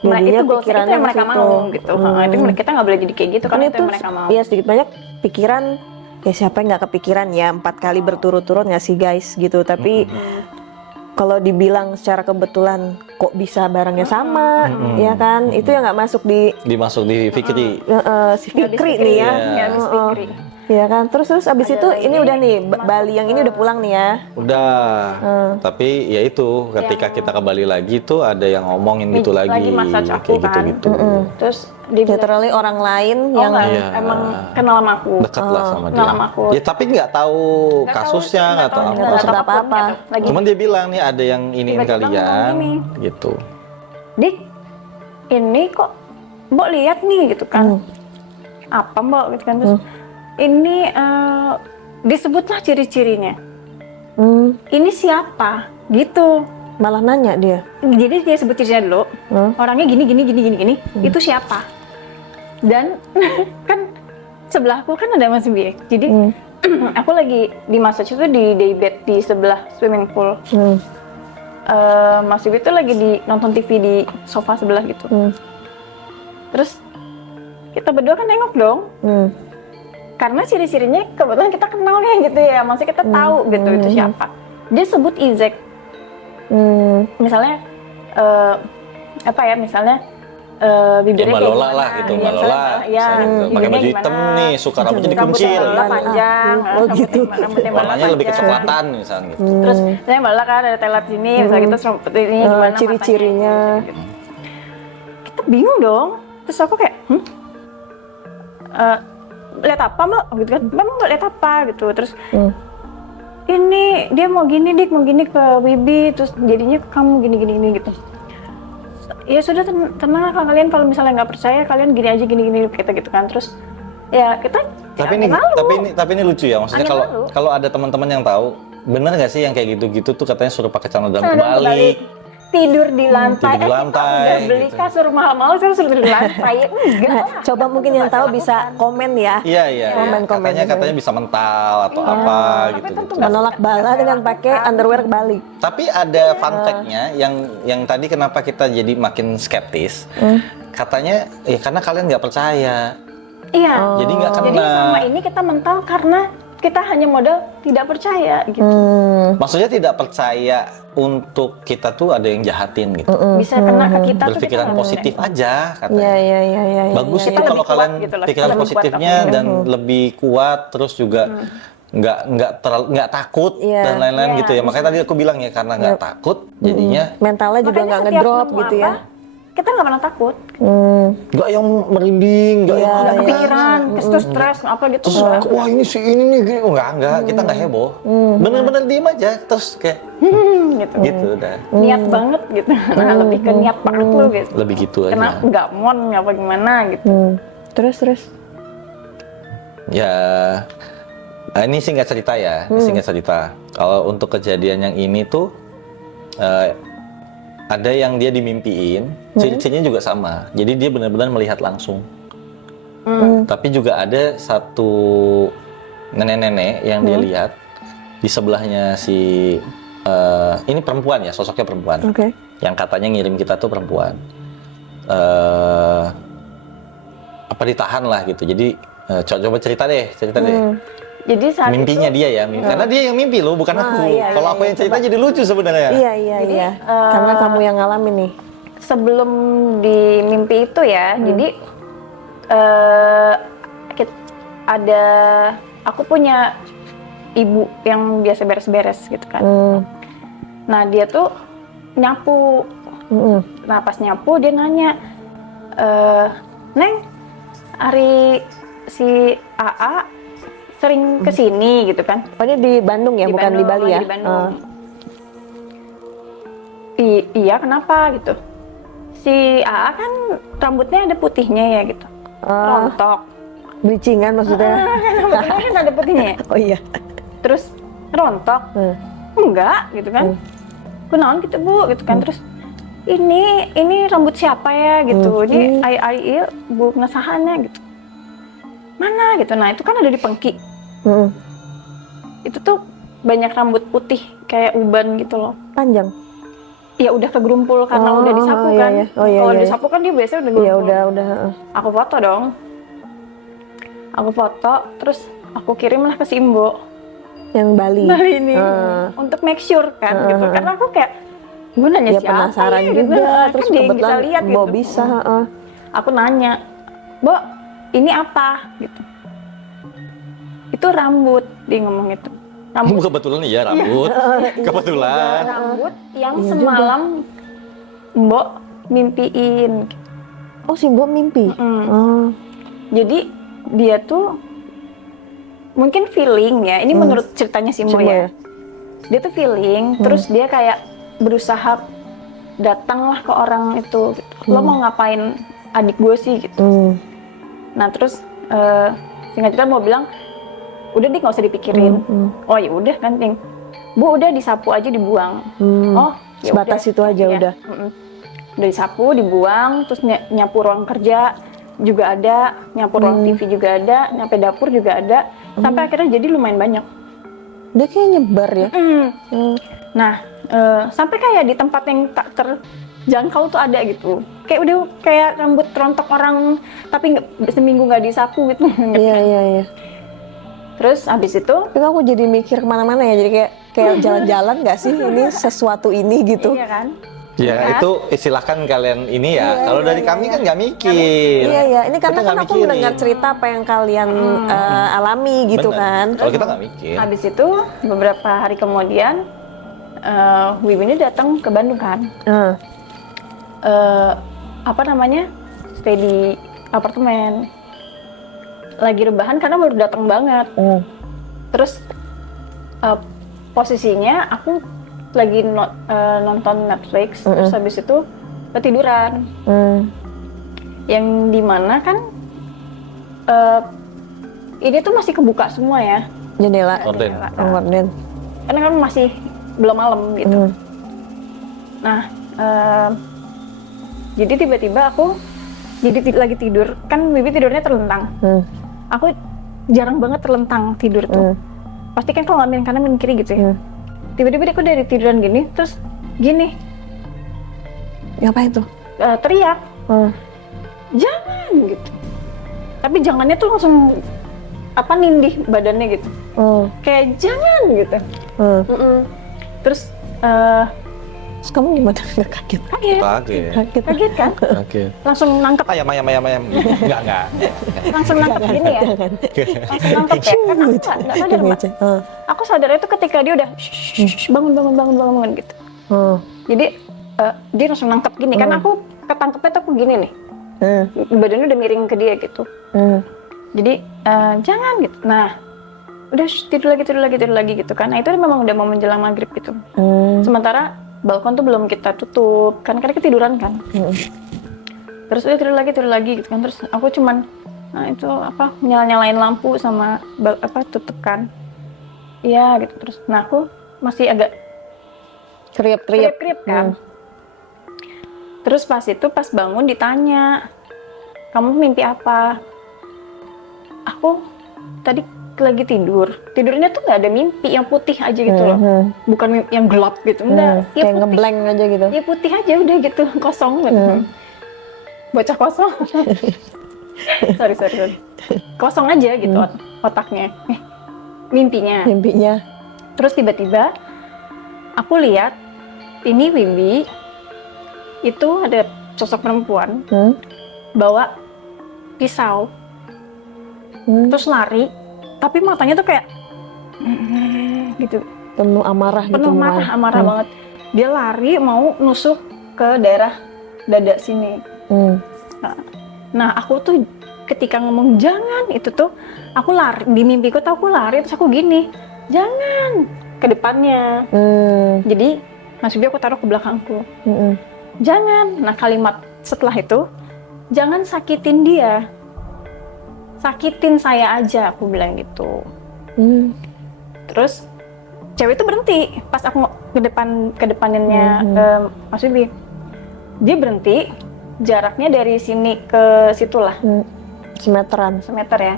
Jadinya itu goals itu pikirannya yang mereka ke situ. mau gitu. Itu kita nggak boleh jadi kayak gitu Kan karena itu itu yang mereka mau. ya sedikit banyak pikiran, ya siapa yang nggak kepikiran ya 4 kali berturut-turut nggak sih guys gitu. Tapi kalau dibilang secara kebetulan kok bisa barangnya sama, ya kan? Itu yang nggak masuk di Dimasuk di Fikri. si Fikri nih ya. Nggak habis Fikri. Ya kan, terus abis itu ini udah nih Bali yang ini udah pulang nih ya. Udah. Tapi ya itu ketika kita ke Bali lagi tuh ada yang ngomongin gitu lagi. Lagi massage aku kayak kan. gitu-gitu. Terus dia bilang, Literally orang lain yang enggak, Iya. emang kenal sama aku. Dekat lah sama dia. kenal sama aku. Ya tapi nggak tahu Nggak kasusnya, tahu, nggak tahu nggak apa. tahu apa-apa. apapun, nggak tahu. Lagi Cuman dia bilang nih ada yang iniin Tiba-tiba kalian ngomong gini. gitu. Dik, ini kok Mbok lihat nih gitu kan. Apa Mbok gitu kan. Terus ini disebutlah ciri-cirinya. Ini siapa? Gitu. malah nanya dia. Jadi dia sebut cirinya dulu. Orangnya gini. Itu siapa? Dan kan sebelahku kan ada Mas Biek. Jadi aku lagi di massage itu di daybed di sebelah swimming pool. Mas Biek itu lagi nonton TV di sofa sebelah gitu. Terus kita berdua kan nengok dong. Karena ciri-cirinya kebetulan kita kenal ya gitu ya. Maksudnya kita tahu gitu itu siapa. Dia sebut Izek. Misalnya apa ya, misalnya bibirnya Mbak kayak Lola gimana, lah gitu, ya, Mbak misalnya, Lola. ya, Pakai bibirnya baju hitam gimana, nih, suka rambutnya rambutnya dikuncil. Mbak Lola panjang, Oh, gitu. rambutnya Mbak Lola Warnanya lebih panjang. kecoklatan misalnya gitu. Terus misalnya Mbak Lola kan ada telat sini, misalnya kita rambut ini gimana ciri-cirinya. matanya, gitu. Kita bingung dong. Terus aku kayak, lihat apa Mbak? Gitu kan? Mbak lihat apa gitu. Terus ini dia mau gini Dik, mau gini ke Wibi, terus jadinya kamu gini gitu. Ya sudah tenang lah kalian, kalau misalnya nggak percaya kalian gini aja gini kita gitu kan. Terus ya kita Tapi ini lucu ya, maksudnya Angin lalu. kalau ada teman-teman yang tahu, bener nggak sih yang kayak gitu-gitu tuh katanya suruh pakai celana dalam Celana dalam kebalik. tidur di lantai. Tidur di lantai, Kita udah beli gitu. kasur mahal-mahal, saya suruh tidur di lantai. Enggak lah. Coba mungkin yang tahu bisa komen ya. Iya. Komen-komen. Katanya bisa mental atau Iya, apa tapi gitu. tentu gitu. Menolak bala dengan pakai underwear kebalik. Tapi ada fun fact-nya yang tadi kenapa kita jadi makin skeptis. Katanya ya karena kalian nggak percaya. Iya. Jadi nggak kena. Jadi sama ini kita mental karena kita hanya modal tidak percaya gitu. Maksudnya tidak percaya untuk kita tuh ada yang jahatin gitu. Bisa kena ke kita tuh Berpikiran kita positif aja katanya. Iya. Bagus Kita itu kalau lebih kuat kalian gitu loh, pikiran kita lebih kuat positifnya apa dan lebih kuat, terus juga nggak takut Iya. dan lain-lain Iya, gitu ya. Makanya tadi aku bilang ya karena nggak takut jadinya Mentalnya juga Makanya nggak setiap ngedrop nemu gitu apa, ya. Kita nggak pernah takut, nggak yang merinding, nggak yang nggak aneh. kepikiran, stres apa gitu. Terus Enggak. wah ini si ini nih gini. Enggak, kita nggak heboh. Bener-bener diem aja terus kayak Gitu. gitu udah. Niat banget gitu. Nah, lebih ke niat banget lu gitu. Lebih gitu Karena aja. nggak mon apa gimana gitu. Terus. Ya, ini singkat cerita ya, ini singkat cerita. Kalau untuk kejadian yang ini tuh ada yang dia dimimpiin, ciri-cirinya juga sama. Jadi dia benar-benar melihat langsung. Tapi juga ada satu nenek-nenek yang dia lihat di sebelahnya si ini perempuan ya, sosoknya perempuan. Oke. Yang katanya ngirim kita tuh perempuan. Apa ditahan lah gitu. Jadi coba cerita deh. Jadi saat Mimpinya itu, dia ya, karena dia yang mimpi loh, bukan aku. iya, Kalau iya, aku yang cerita jadi lucu sebenarnya. Iya. Karena kamu yang ngalamin nih. sebelum di mimpi itu ya, jadi ada aku punya ibu yang biasa beres-beres gitu kan. Nah dia tuh nyapu. Nah pas nyapu dia nanya, Neng, hari si AA sering kesini gitu kan? Oh, dia di Bandung ya, Di bukan di Bandung, Bali ya? Di Bandung. Iya kenapa gitu? Si AA kan rambutnya ada putihnya ya gitu, rontok. Bleachingan maksudnya? Rambutnya kan ada putihnya ya? Oh iya. Terus rontok? Enggak gitu kan? Kunaon gitu bu gitu kan? Terus ini rambut siapa ya gitu? Ini ai bu ngesahannya gitu. Mana gitu? Nah itu kan ada di pengki. Itu tuh banyak rambut putih kayak uban gitu loh. Panjang? Ya udah kegerumpul karena udah disapu kan. Iya. Oh, iya, Kalau iya. disapu kan dia biasanya udah Iya gerumpul. udah. Aku foto dong. Aku foto, terus aku kirim lah ke si Imbo Yang Bali. Bali ini untuk make sure kan gitu. Karena aku kayak gue nanya Dia siapa penasaran ya, juga. gitu. Terus Kan dia yang bisa kebetulan lihat mau gitu. bisa. Aku nanya, Bo, ini apa gitu? Itu rambut, dia ngomong itu. Rambut Kebetulan iya rambut. Kebetulan. rambut yang semalam Mbok mimpiin. Oh, si Mbok mimpi? Oh. Jadi dia tuh mungkin feeling ya, ini menurut ceritanya si Mbok Simbo ya. Dia tuh feeling, terus dia kayak berusaha datanglah ke orang itu. Gitu. Lo mau ngapain adik gue sih gitu. Nah terus singkat cerita mau bilang, udah deh nggak usah dipikirin. Oh ya udah kan Ting. Bu udah disapu aja dibuang. Oh ya Sebatas udah. itu aja Iya. udah. Udah disapu dibuang, terus nyapu ruang kerja juga ada, nyapu ruang TV juga ada, nyapu dapur juga ada, sampai akhirnya jadi lumayan banyak. Dia kayak nyebar ya? Nah sampai kayak di tempat yang tak terjangkau tuh ada gitu. Kayak udah kayak rambut rontok orang tapi seminggu nggak disapu gitu. Iya. Terus habis itu Tapi aku jadi mikir kemana-mana ya, jadi kayak jalan-jalan nggak sih ini sesuatu ini gitu? iya kan? Ya itu istilahkan kalian ini ya. Kalau dari kami kan nggak mikir. Iya, ini karena Kita kan nggak aku mikirin. mendengar cerita apa yang kalian alami gitu Bener. kan. Kalau kita nggak mikir. Habis itu beberapa hari kemudian Wibi ini datang ke Bandung kan. Apa namanya? Stay di apartemen. Lagi rebahan karena baru datang banget. Terus posisinya aku lagi nonton Netflix, terus habis itu ketiduran. Yang dimana kan ini tuh masih kebuka semua ya. Jendela. Gorden. Gorden. Karena kan masih belum malam gitu. Nah jadi tiba-tiba aku lagi tidur, kan Bibi tidurnya terlentang. Aku jarang banget terlentang tidur tuh. Pasti kan kalau ngambil kanan miring kiri gitu ya. Tiba-tiba aku dari tiduran gini, terus gini. Ngapain tuh? Teriak. Jangan gitu. Tapi jangannya tuh langsung nindih badannya gitu. Kayak jangan gitu. Terus Terus kamu gimana? Nggak kaget? Kaget kan? Kaget. Langsung nangkep. Ayam. Enggak. Langsung nangkep gini ya. Langsung nangkep ya. Karena aku nggak sadar, Mbak. Aku sadar itu ketika dia udah bangun gitu. Jadi dia langsung nangkep gini. Kan aku ketangkepnya tuh aku gini nih. Badannya udah miring ke dia gitu. Jadi jangan gitu. Nah, udah tidur lagi gitu kan. Nah, itu memang udah mau menjelang maghrib gitu. Sementara balkon tuh belum kita tutup kan, karena ketiduran kan. Terus udah tidur lagi gitu kan. Terus aku cuman itu nyalain lampu sama tutup kan. Iya gitu. Terus nah aku masih agak kriep kan. Terus pas bangun ditanya, kamu mimpi apa? Aku tadi lagi tidurnya tuh nggak ada mimpi, yang putih aja gitu loh, bukan yang gelap gitu, enggak, ya kayak ngeblank aja gitu. Ya putih aja udah gitu, kosong gitu. Bocah kosong. sorry kosong aja gitu otaknya, mimpinya. Terus tiba-tiba aku lihat ini Wiwi itu ada sosok perempuan bawa pisau, terus lari. Tapi matanya tuh kayak gitu, penuh amarah banget. Dia lari mau nusuk ke daerah dada sini. Nah aku tuh ketika ngomong jangan itu tuh aku lari, di mimpiku tuh aku lari terus aku gini, jangan ke depannya. Jadi Mas Bibi aku taruh ke belakangku. Jangan. Nah kalimat setelah itu, jangan sakitin dia. Sakitin saya aja, aku bilang gitu. Terus cewek itu berhenti pas aku ke depannya Mas Bibi. Dia berhenti, jaraknya dari sini ke situlah. Semeter ya.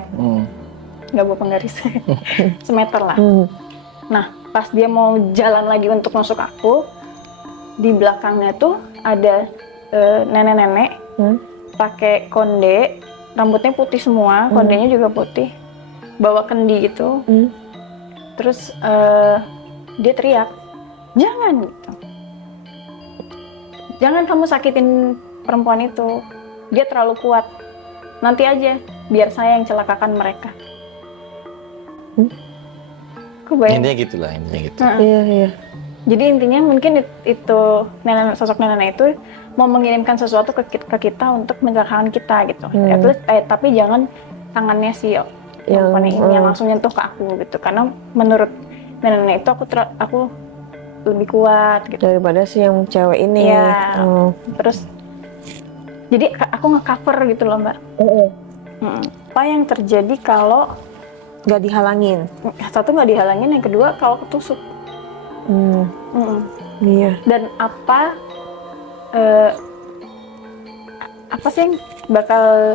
Nggak bawa penggaris. Semeter lah. Nah, pas dia mau jalan lagi untuk masuk aku, di belakangnya tuh ada nenek-nenek pakai konde. Rambutnya putih semua, kondenya juga putih, bawa kendi gitu. Terus dia teriak, jangan gitu. Jangan kamu sakitin perempuan itu, dia terlalu kuat. Nanti aja, biar saya yang celakakan mereka. Intinya gitulah, gitu. Iya. Jadi intinya mungkin itu sosok nenek itu mau mengirimkan sesuatu ke kita untuk mencelakakan kita gitu. Tapi jangan tangannya si perempuan ini yang langsung nyentuh ke aku gitu. Karena menurut nenek itu aku lebih kuat gitu daripada si yang cewek ini. Ya. Terus jadi aku nge-cover gitu loh, Mbak. Apa yang terjadi kalau nggak dihalangin? Satu nggak dihalangin, yang kedua kalau ketusuk. Iya. Dan apa sih yang bakal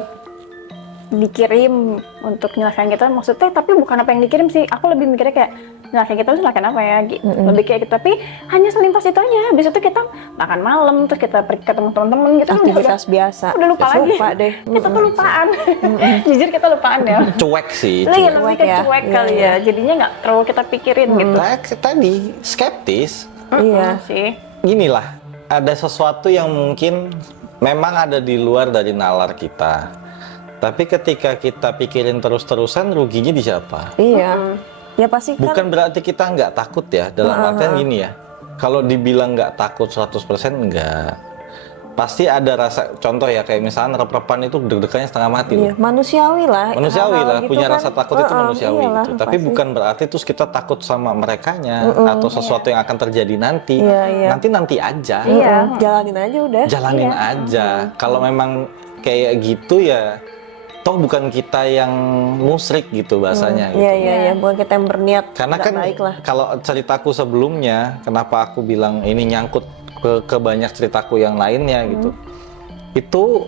dikirim untuk nyelakain kita, maksudnya tapi bukan apa yang dikirim sih, aku lebih mikirnya kayak nyelakain kita, nyelakain apa ya gitu. Lebih kayak gitu, tapi hanya selintas itu aja. Habis itu kita makan malam, terus kita pergi ketemu teman-teman gitu, aktivitas biasa, udah lupa lagi. Lupa deh. Kita tuh lupaan. Jujur kita lupaan ya. Cuek sih. Iya, lebih ke cuek kali ya. Jadinya nggak terlalu kita pikirin gitu. Tadi skeptis. Iya sih. Ginilah, ada sesuatu yang mungkin memang ada di luar dari nalar kita. Tapi ketika kita pikirin terus-terusan, ruginya di siapa? Iya. Ya pasti kan. Bukan berarti kita nggak takut ya, dalam artian gini ya. Kalau dibilang nggak takut 100% enggak. Pasti ada rasa, contoh ya kayak misalnya rep-repan itu deg-degannya setengah mati. Iya, manusiawi lah. Manusiawi lah, gitu punya kan, rasa takut itu manusiawi iyalah, gitu. Tapi pasti. bukan berarti terus kita takut sama merekanya atau sesuatu yang akan terjadi nanti. Iya. Nanti aja. Iya. Jalanin aja udah. Jalanin aja. Kalau memang kayak gitu ya, toh bukan kita yang musyrik gitu bahasanya. Gitu. Iya. Bukan kita yang berniat. Karena nggak kan baik lah. kalau ceritaku sebelumnya, kenapa aku bilang ini nyangkut ke banyak ceritaku yang lainnya gitu. Itu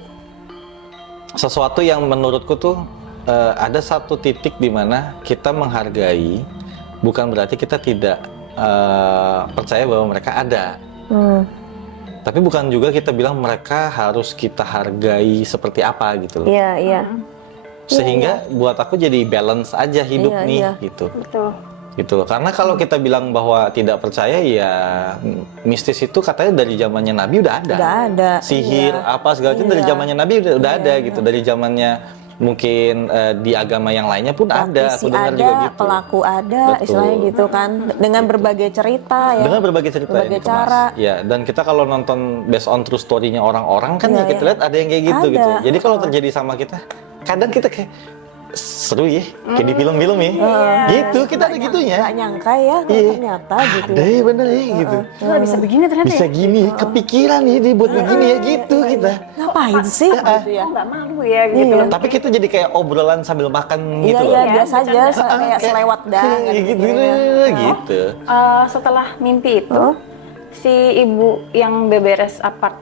sesuatu yang menurutku tuh ada satu titik di mana kita menghargai, bukan berarti kita tidak percaya bahwa mereka ada. Tapi bukan juga kita bilang mereka harus kita hargai seperti apa gitu loh. Iya, iya. Sehingga buat aku jadi balance aja hidup Iya, nih iya. gitu. Betul. Gitu loh. Karena kalau kita bilang bahwa tidak percaya, ya mistis itu katanya dari zamannya Nabi udah ada. Udah ada. Sihir Iya. apa segala macam dari zamannya Nabi udah ada gitu. Dari zamannya mungkin di agama yang lainnya pun ada. Praktisi Aku dengar ada, juga gitu. pelaku ada, Betul. istilahnya gitu kan. Dengan berbagai cerita ya. Dengan berbagai cerita berbagai yang cara. dikemas. Ya, dan kita kalau nonton based on true story-nya orang-orang kan Iya, ya kita iya. lihat ada yang kayak gitu Ada. gitu. Jadi kalau terjadi sama kita, kadang kita kayak seru ya, kayak di film-film ya. Gitu, kita ada gitunya. Gak nyangka ya, Iya. ternyata gitu. Ada ya bener ya gitu. Nggak bisa begini ternyata Bisa ya. gini, kepikiran nih dibuat begini ya gitu kita. Ngapain sih gitu ya? Kok nggak malu ya gitu Iya. loh. Tapi kita jadi kayak obrolan sambil makan Iya, gitu iya, loh. biasa aja, kayak selewat dah. Kayak gitu, gitu. Setelah mimpi itu, si ibu yang beberes apart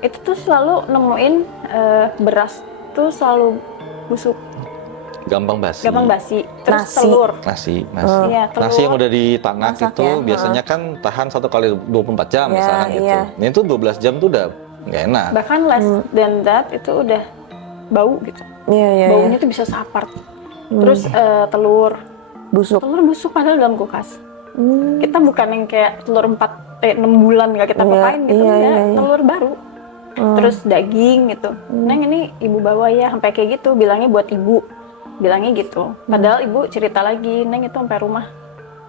itu tuh selalu nemuin beras tuh selalu busuk, Gampang basi. gampang basi. Terus Nasi. telur. Nasi. Iya, telur. Nasi yang udah ditanak Masak itu ya, biasanya kan tahan 1 kali 24 jam Iya, misalnya gitu. iya. Ini tuh 12 jam tuh udah nggak enak. Bahkan less than that itu udah bau gitu. Iya, iya, Baunya iya. tuh bisa sapart. Terus telur. Busuk. Telur busuk padahal dalam kulkas. Kita bukan yang kayak telur 6 bulan nggak kita Iya, papain gitu, iya, enggak. iya, iya. Telur baru. Terus daging gitu. Neng ini ibu bawa ya, sampai kayak gitu, bilangnya buat ibu. Bilangnya gitu. Padahal ibu cerita lagi, Neng itu sampai rumah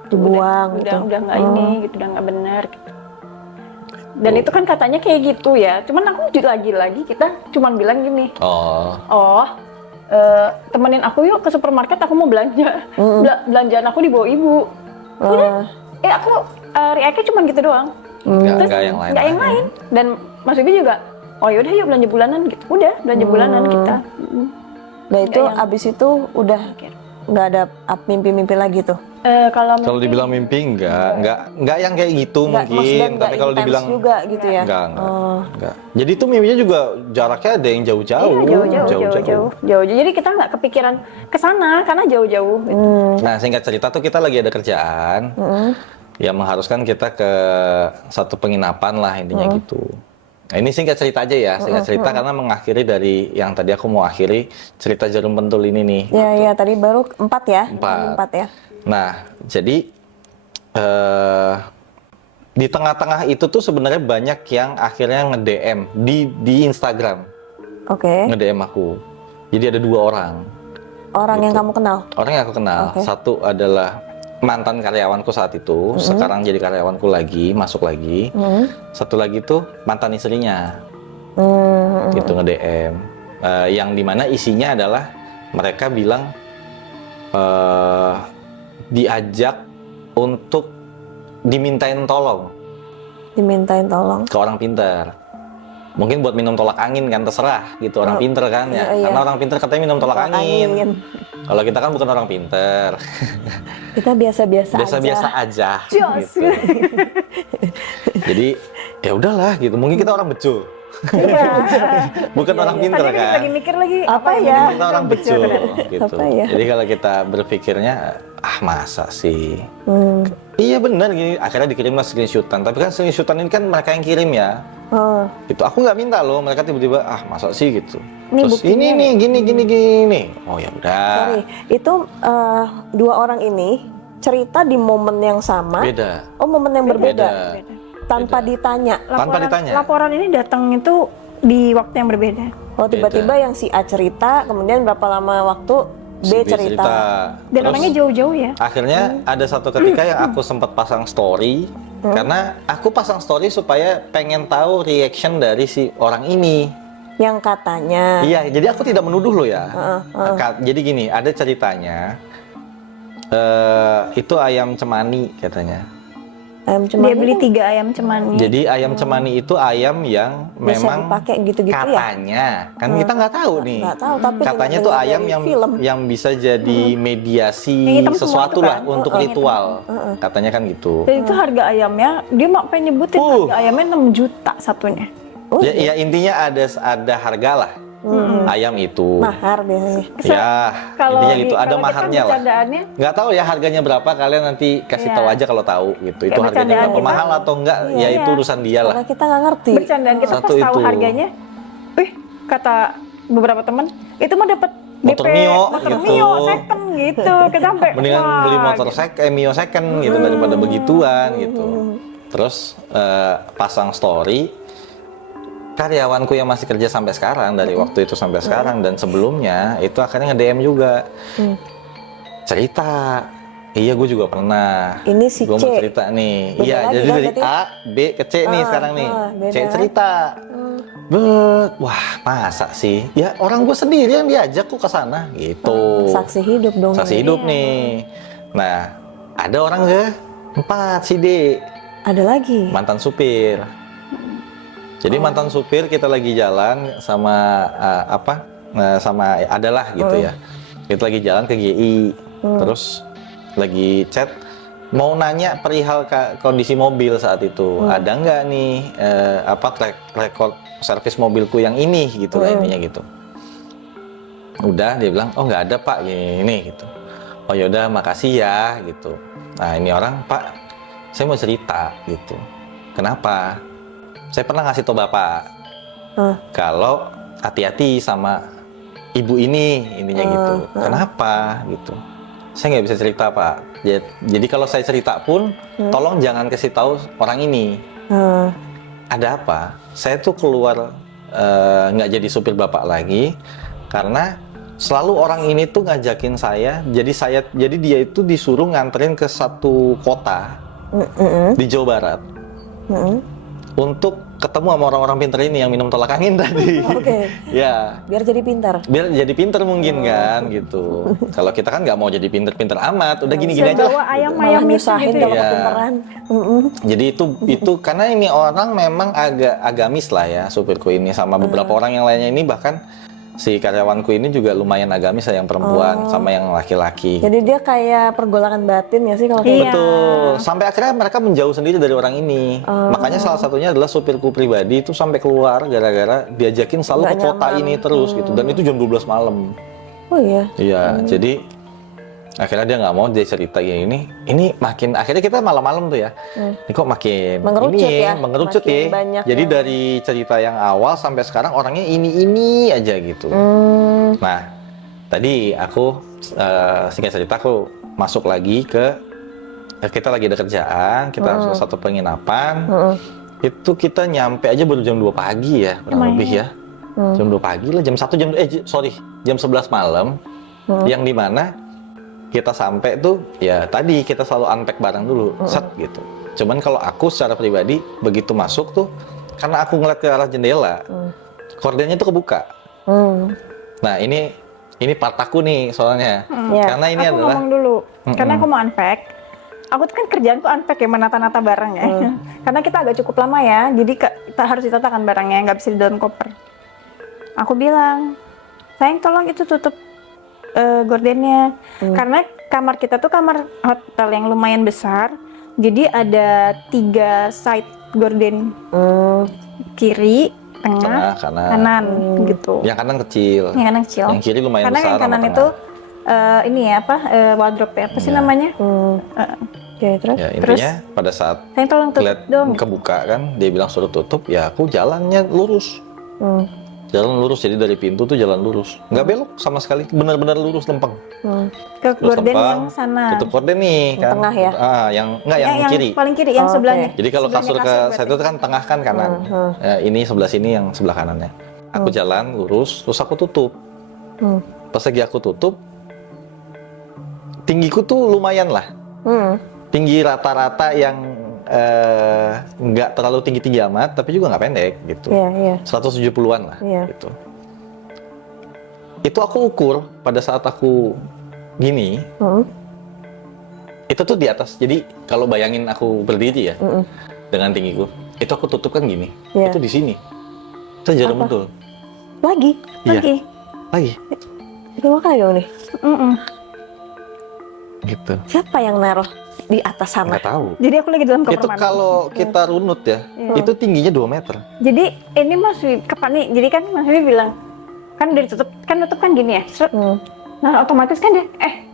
Dibuang gitu. udah nggak ini gitu, udah nggak benar gitu. Dan itu kan katanya kayak gitu ya. Cuman aku juga lagi-lagi kita cuman bilang gini, Oh, temenin aku yuk ke supermarket, aku mau belanja. Belanjaan aku dibawa ibu. Aku react-nya cuman gitu doang. nggak yang lain. Nggak yang lain. Dan Mas Bibi juga, oh yaudah yuk belanja bulanan gitu. Udah belanja bulanan kita. Nah itu Nggak yang- abis itu udah nggak ada mimpi-mimpi lagi tuh. Kalau dibilang mimpi nggak yang kayak gitu Nggak, maksudnya mungkin. nggak Tapi kalau intens dibilang juga gitu ya. Enggak. Jadi tuh mimpinya juga jaraknya ada yang jauh-jauh. Iya, jauh-jauh. Jadi kita nggak kepikiran ke sana karena jauh-jauh. Gitu. Nah, singkat cerita tuh kita lagi ada kerjaan yang mengharuskan kita ke satu penginapan lah intinya gitu. Nah, ini singkat cerita aja ya, singkat cerita karena mengakhiri dari yang tadi aku mau akhiri cerita jarum pentul ini nih. Iya, iya, tadi baru 4 ya. 4. Ya. Nah, jadi di tengah-tengah itu tuh sebenarnya banyak yang akhirnya nge-DM di Instagram, Oke. nge-DM aku. Jadi ada 2 orang. Orang yang kamu kenal. Orang yang aku kenal, Oke. satu adalah mantan karyawanku saat itu, sekarang jadi karyawanku lagi, masuk lagi. Satu lagi tuh mantan istrinya, gitu nge-DM. Yang dimana isinya adalah mereka bilang diajak untuk dimintain tolong Dimintain tolong. ke orang pintar. Mungkin buat minum tolak angin kan, terserah gitu, orang pinter kan ya. iya. Karena orang pinter katanya minum tolak angin. Kalau kita kan bukan orang pinter. Kita biasa-biasa Biasa-biasa aja. aja gitu. Jadi ya udahlah gitu. Mungkin kita orang bejo. Bukan orang pinter Tadi kan. lagi mikir lagi Apa yang ya? Kita orang bejo gitu. Apa ya? Jadi kalau kita berpikirnya masa sih. Iya benar gini. Akhirnya dikirimlah screenshotan. Tapi kan screenshotan ini kan mereka yang kirim ya. Oh, Itu aku nggak minta loh. Mereka tiba-tiba masa sih gitu. Ini Terus buktinya. ini nih gini. Oh ya udah. sorry. Itu 2 orang ini cerita di momen yang sama. Beda. Oh, momen yang berbeda. Beda. Tanpa ditanya. Tanpa ditanya. Laporan ini datang itu di waktu yang berbeda. Oh, tiba-tiba yang si A cerita, kemudian berapa lama waktu B cerita. Dan Terus, namanya jauh-jauh ya. akhirnya ada satu ketika yang aku sempat pasang story karena aku pasang story supaya pengen tahu reaction dari si orang ini. Yang katanya. Iya, jadi aku tidak menuduh lo ya. Jadi gini, ada ceritanya itu ayam cemani katanya. Ayam Dia cemani beli kan 3 ayam cemani. Jadi ayam cemani itu ayam yang bisa memang dipakai gitu-gitu ya? katanya, kan kita nggak tahu nih. Nggak tahu, tapi Katanya dengar tuh ayam dari yang film. bisa jadi mediasi Yang hitam semua sesuatu itu lah kan? untuk Yang ritual. Katanya kan gitu. Dan itu harga ayamnya, dia mau pengen nyebutin harga ayamnya 6 juta satunya. Oh, Ya intinya ada harga lah. Ayam itu. mahar biasanya. Ya, Kalau intinya gitu. Ada kalau kita maharnya lah. bercandaannya, Nggak tahu ya harganya berapa, kalian nanti kasih Iya. tahu aja kalau tahu gitu. Itu Kayak harganya bercandaan berapa, kita. mahal atau enggak, ya itu urusan dia lah. Karena kita nggak ngerti. bercandaan kita Satu pas tahu itu. harganya, kata beberapa teman, itu mah dapat Motor DP, Mio motor gitu. Mio second gitu, kita sampai Mendingan wah, beli motor gitu. Mio second gitu daripada begituan gitu. Terus pasang story, karyawanku yang masih kerja sampai sekarang, dari waktu itu sampai sekarang dan sebelumnya itu akhirnya nge-DM juga. Cerita, iya gue juga pernah. Ini si Gue C. mau cerita nih. Beda Iya, lagi jadi kan dari berarti? A, B ke C nih sekarang nih. beda. C cerita. Wah masa sih? Ya orang gue sendiri yang diajak kok ke sana gitu. Saksi hidup dong. Saksi hidup nih. Nah, ada orang keempat si D, Ada lagi. mantan supir. Jadi mantan supir kita lagi jalan sama sama adalah gitu ya. Kita lagi jalan ke GI, terus lagi chat mau nanya perihal kondisi mobil saat itu. Ada nggak nih rekor servis mobilku yang ini gitu lah intinya gitu. Udah dia bilang, "Oh nggak ada Pak, ini gitu." "Oh yaudah makasih ya," gitu. Nah ini orang, "Pak, saya mau cerita," gitu. "Kenapa?" "Saya pernah ngasih tau Bapak kalau hati-hati sama ibu ini," intinya gitu. "Kenapa?" gitu. "Saya nggak bisa cerita Pak. Jadi kalau saya cerita pun, tolong jangan kasih tahu orang ini." "Ada apa?" "Saya tuh keluar nggak jadi supir Bapak lagi karena selalu orang ini tuh ngajakin saya. Jadi dia itu disuruh nganterin ke satu kota di Jawa Barat untuk ketemu sama orang-orang pinter ini yang minum tolak angin tadi." Oke. Ya, Biar jadi pintar. biar jadi pinter mungkin kan gitu. Kalau kita kan nggak mau jadi pinter-pinter amat, udah gini-gini aja Bawa lah. ayam-ayam Malah itu nyusahin gitu kalau ya. Iya. kepintaran. Jadi itu karena ini orang memang agak agamis lah ya supirku ini, sama beberapa orang yang lainnya ini, bahkan si karyawanku ini juga lumayan agamis lah, yang perempuan sama yang laki-laki. Jadi dia kayak pergolakan batin ya sih kalau kayak Iya. Betul. Sampai akhirnya mereka menjauh sendiri dari orang ini. Makanya salah satunya adalah supirku pribadi itu sampai keluar gara-gara diajakin selalu Nggak ke kota nyaman. ini terus gitu. Dan itu jam 12 malam. Oh iya. Iya, jadi akhirnya dia nggak mau, dia cerita ya ini makin akhirnya kita malam-malam tuh ya. Ini kok makin Mengerucut ini ya, mengerucut makin ya. banyak Jadi yang- dari cerita yang awal sampai sekarang orangnya ini aja gitu. Nah, tadi aku singkat cerita aku masuk lagi kita lagi ada kerjaan, kita harus ke satu penginapan. Itu kita nyampe aja baru jam 2 pagi ya, kurang lebih ya. Jam 2 pagi lah, jam 1 jam 11 malam. Yang dimana kita sampai tuh ya tadi kita selalu unpack barang dulu, set gitu. Cuman kalau aku secara pribadi begitu masuk tuh, karena aku ngeliat ke arah jendela, kordennya tuh kebuka. Nah ini part aku nih soalnya, Ya. karena ini Aku adalah ngomong dulu, karena aku mau unpack. Aku tuh kan kerjaanku unpack ya, menata-nata barang ya. Karena kita agak cukup lama ya, jadi kita harus ditatakan barangnya, nggak bisa di dalam koper. Aku bilang, "Sayang tolong itu tutup gordennya." Karena kamar kita tuh kamar hotel yang lumayan besar, jadi ada 3 side gorden, kiri, tengah, kanan gitu. yang kanan kecil, Yang kanan kecil. yang kiri lumayan Karena besar. yang kanan sama itu tengah. ini ya wardrobe ya, apa sih namanya? Oke, terus? Ya intinya pada saat Sayang tolong tutup lihat dong. kebuka kan, dia bilang suruh tutup, ya aku jalannya lurus. Jalan lurus, jadi dari pintu tuh jalan lurus, nggak belok sama sekali, benar-benar lurus lempeng. Ke Lurus gorden lempeng, yang sana. tutup gorden nih kan. tengah ya? Yang enggak yang kiri. paling kiri, yang Oh, sebelahnya. Jadi kalau Sebelahnya kasur ke berarti. saya itu kan tengah kan kanan. Ini sebelah sini yang sebelah kanannya. Aku jalan lurus, terus aku tutup. Pas lagi aku tutup, tinggiku tuh lumayan lah. Tinggi rata-rata yang nggak terlalu tinggi-tinggi amat, tapi juga nggak pendek gitu. Iya, iya. 170-an lah Iya. gitu. Itu aku ukur pada saat aku gini, Itu tuh di atas. Jadi kalau bayangin aku berdiri ya, dengan tinggiku, itu aku tutup kan gini. Iya. Itu di sini. Itu jarum Apa? pentul. Lagi? Iya. Lagi. Lagi. Gimana kali dong nih? Gitu. Siapa yang naruh di atas sana? Nggak tahu. Jadi aku lagi dalam kamar Itu mandi. kalau kita runut ya, itu tingginya 2 meter. Jadi ini Mas Wibi, kapan nih? Jadi kan Mas Wibi bilang, kan udah ditutup, kan nutup kan gini ya. Seret. Nah otomatis kan dia,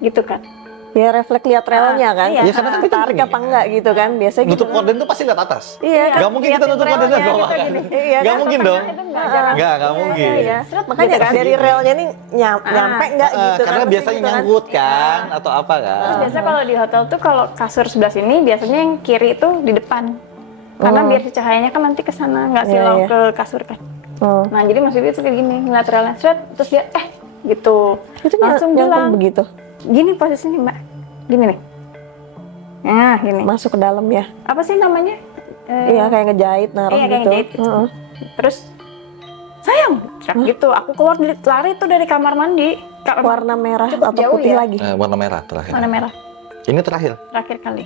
gitu kan. Ya refleks lihat relnya kan. Iya. Ya, karena kan kita tarik gini. apa enggak gitu kan. Biasanya Nutup gitu. korden tuh pasti lihat atas. Iya. Gak mungkin kita nutup korden dari bawah kan? Iya, Gak kan? mungkin dong. Itu enggak jarang. Gak mungkin. Iya. Seret, Makanya gitu kan. dari relnya nih nyampe enggak gitu Karena kan. biasanya Gitu kan. nyangkut kan, atau apa kan. Terus biasanya kalau di hotel tuh kalau kasur sebelah sini biasanya yang kiri itu di depan. Karena biar si cahayanya kan nanti ke sana, nggak silau Iya. ke kasur kan. Oh. Nah jadi Mas Wibi tuh kayak gini, ngeliat relnya seret, terus dia gitu. Itu langsung nyangkut bilang, begitu. gini posisinya Mbak, gini nih. Nah gini. Masuk ke dalam ya. Apa sih namanya? Iya kayak ngejahit naruh Iya, gitu. kayak ngejahit. Heeh. Terus sayang, teriak gitu. Aku keluar lari tuh dari kamar mandi. Warna merah Cukup atau jauh putih ya. lagi. Warna merah terakhir. Warna merah. Ini terakhir. Terakhir kali.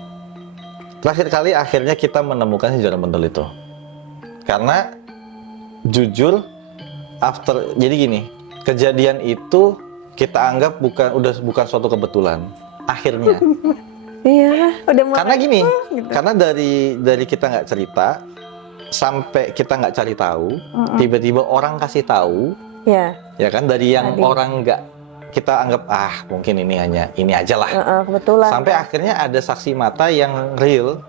Terakhir kali akhirnya kita menemukan si jarum pentul itu. Karena jujur jadi gini, kejadian itu kita anggap bukan suatu kebetulan. Akhirnya. Iya. Udah mulai. Karena gini, karena dari kita nggak cerita sampai kita nggak cari tahu, tiba-tiba orang kasih tahu, Iya. ya kan, dari yang Tadi. orang nggak kita anggap mungkin ini aja lah. Kebetulan. Sampai akhirnya ada saksi mata yang real,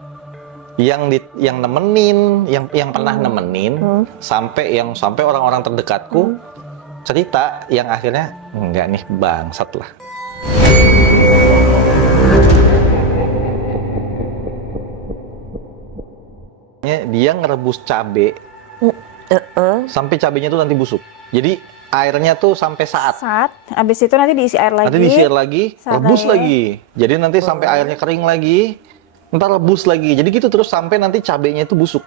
yang nemenin, yang pernah nemenin, sampai orang-orang terdekatku cerita, yang akhirnya enggak nih, bangsat lah. Dia ngerebus cabe sampai cabenya tuh nanti busuk. Jadi airnya tuh sampai saat Abis itu nanti diisi air lagi. nanti diisi air lagi, Saat rebus air. lagi. Jadi nanti sampai airnya kering lagi, ntar rebus lagi. Jadi gitu terus sampai nanti cabenya itu busuk.